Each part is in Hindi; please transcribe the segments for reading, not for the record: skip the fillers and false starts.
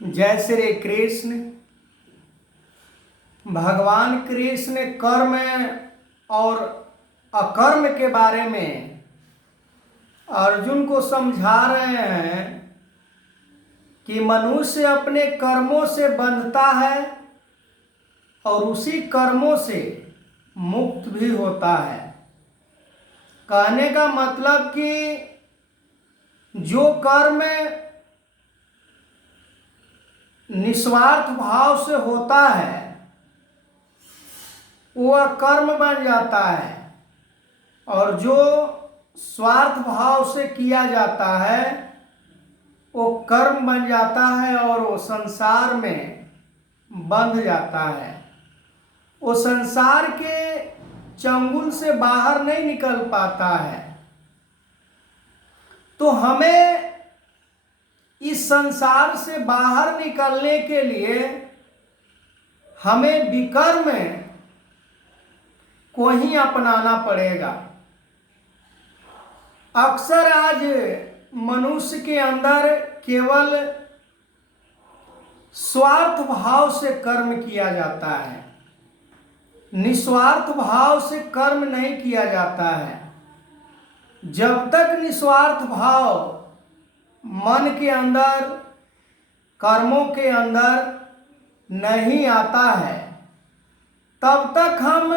जय श्री कृष्ण। भगवान कृष्ण कर्म और अकर्म के बारे में अर्जुन को समझा रहे हैं कि मनुष्य अपने कर्मों से बंधता है और उसी कर्मों से मुक्त भी होता है। कहने का मतलब कि जो कर्म निस्वार्थ भाव से होता है वह कर्म बन जाता है, और जो स्वार्थ भाव से किया जाता है वो कर्म बन जाता है और वो संसार में बंध जाता है। वो संसार के चंगुल से बाहर नहीं निकल पाता है। तो हमें इस संसार से बाहर निकलने के लिए हमें विकर्म को ही अपनाना पड़ेगा। अक्सर आज मनुष्य के अंदर केवल स्वार्थ भाव से कर्म किया जाता है, निस्वार्थ भाव से कर्म नहीं किया जाता है। जब तक निस्वार्थ भाव मन के अंदर, कर्मों के अंदर नहीं आता है, तब तक हम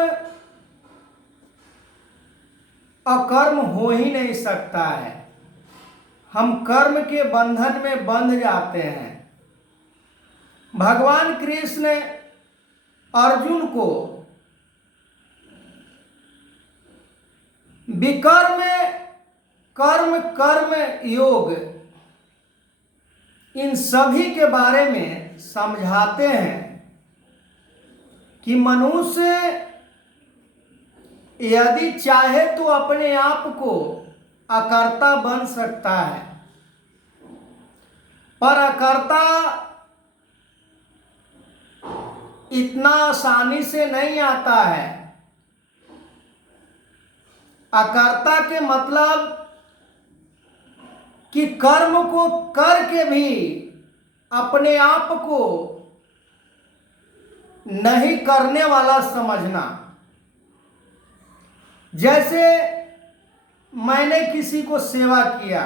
अकर्म हो ही नहीं सकता है। हम कर्म के बंधन में बंध जाते हैं। भगवान कृष्ण अर्जुन को विकर्म कर्म कर्म योग इन सभी के बारे में समझाते हैं कि मनुष्य यदि चाहे तो अपने आप को अकर्ता बन सकता है, पर अकर्ता इतना आसानी से नहीं आता है। अकर्ता के मतलब कि कर्म को करके भी अपने आप को नहीं करने वाला समझना। जैसे मैंने किसी को सेवा किया,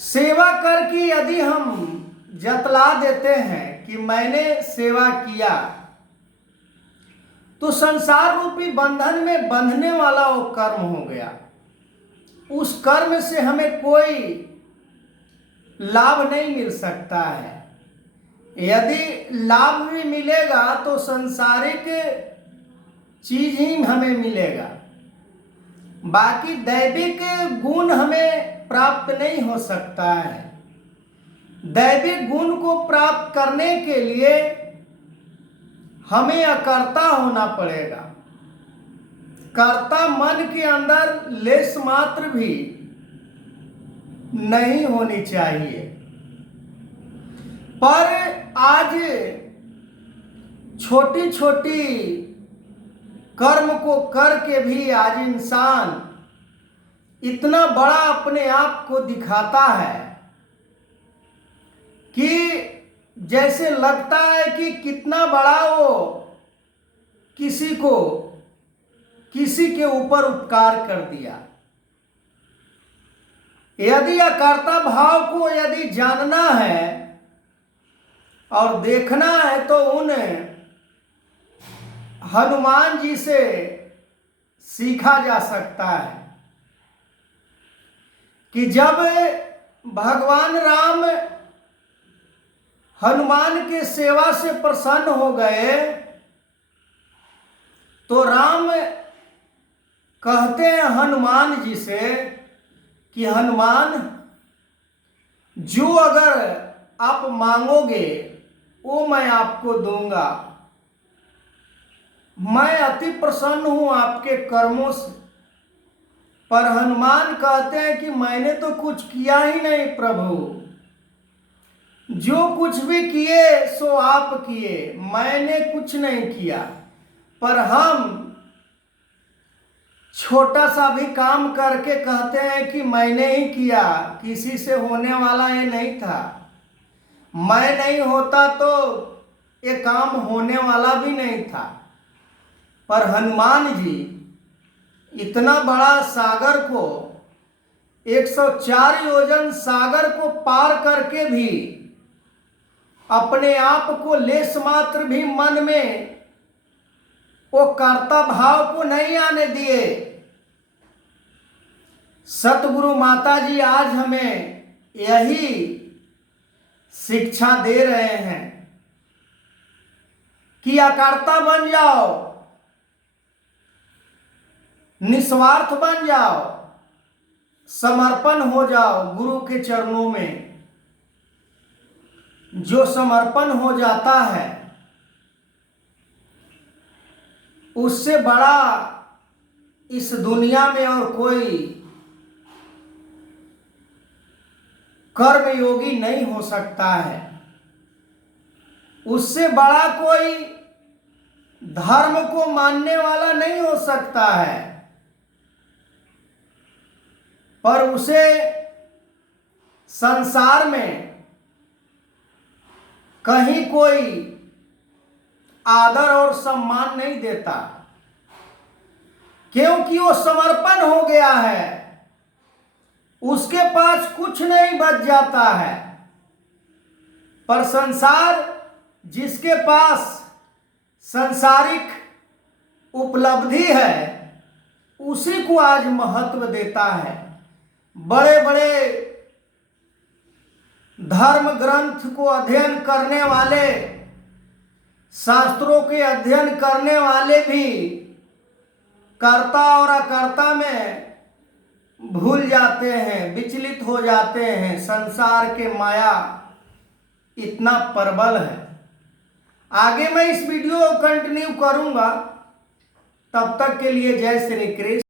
सेवा करके यदि हम जतला देते हैं कि मैंने सेवा किया, तो संसार रूपी बंधन में बंधने वाला वो कर्म हो गया। उस कर्म से हमें कोई लाभ नहीं मिल सकता है। यदि लाभ भी मिलेगा तो संसारिक चीज ही हमें मिलेगा, बाकी दैविक गुण हमें प्राप्त नहीं हो सकता है। दैविक गुण को प्राप्त करने के लिए हमें अकर्ता होना पड़ेगा। कर्ता मन के अंदर लेश मात्र भी नहीं होनी चाहिए। पर आज छोटी छोटी कर्म को करके भी आज इंसान इतना बड़ा अपने आप को दिखाता है कि जैसे लगता है कि कितना बड़ा वो किसी के ऊपर उपकार कर दिया। यदि अकर्ता भाव को यदि जानना है और देखना है तो उन हनुमान जी से सीखा जा सकता है कि जब भगवान राम हनुमान के सेवा से प्रसन्न हो गए तो राम कहते हैं हनुमान जी से कि हनुमान, जो अगर आप मांगोगे वो मैं आपको दूंगा। मैं अति प्रसन्न हूं आपके कर्मों से। पर हनुमान कहते हैं कि मैंने तो कुछ किया ही नहीं प्रभु, जो कुछ भी किए सो आप किए, मैंने कुछ नहीं किया। पर हम छोटा सा भी काम करके कहते हैं कि मैंने ही किया, किसी से होने वाला ये नहीं था, मैं नहीं होता तो ये काम होने वाला भी नहीं था। पर हनुमान जी इतना बड़ा सागर को, 104 योजन सागर को पार करके भी अपने आप को लेश मात्र भी मन में वो कर्ता भाव को नहीं आने दिए। सतगुरु माता जी आज हमें यही शिक्षा दे रहे हैं कि अकर्ता बन जाओ, निस्वार्थ बन जाओ, समर्पण हो जाओ गुरु के चरणों में। जो समर्पण हो जाता है उससे बड़ा इस दुनिया में और कोई कर्मयोगी नहीं हो सकता है। उससे बड़ा कोई धर्म को मानने वाला नहीं हो सकता है। पर उसे संसार में कहीं कोई आदर और सम्मान नहीं देता, क्योंकि वो समर्पण हो गया है। उसके पास कुछ नहीं बच जाता है। पर संसार जिसके पास सांसारिक उपलब्धि है उसी को आज महत्व देता है। बड़े बड़े धर्म ग्रंथ को अध्ययन करने वाले, शास्त्रों के अध्ययन करने वाले भी कर्ता और अकर्ता में भूल जाते हैं, विचलित हो जाते हैं। संसार के माया इतना प्रबल है। आगे मैं इस वीडियो को कंटिन्यू करूंगा। तब तक के लिए जय श्री कृष्ण।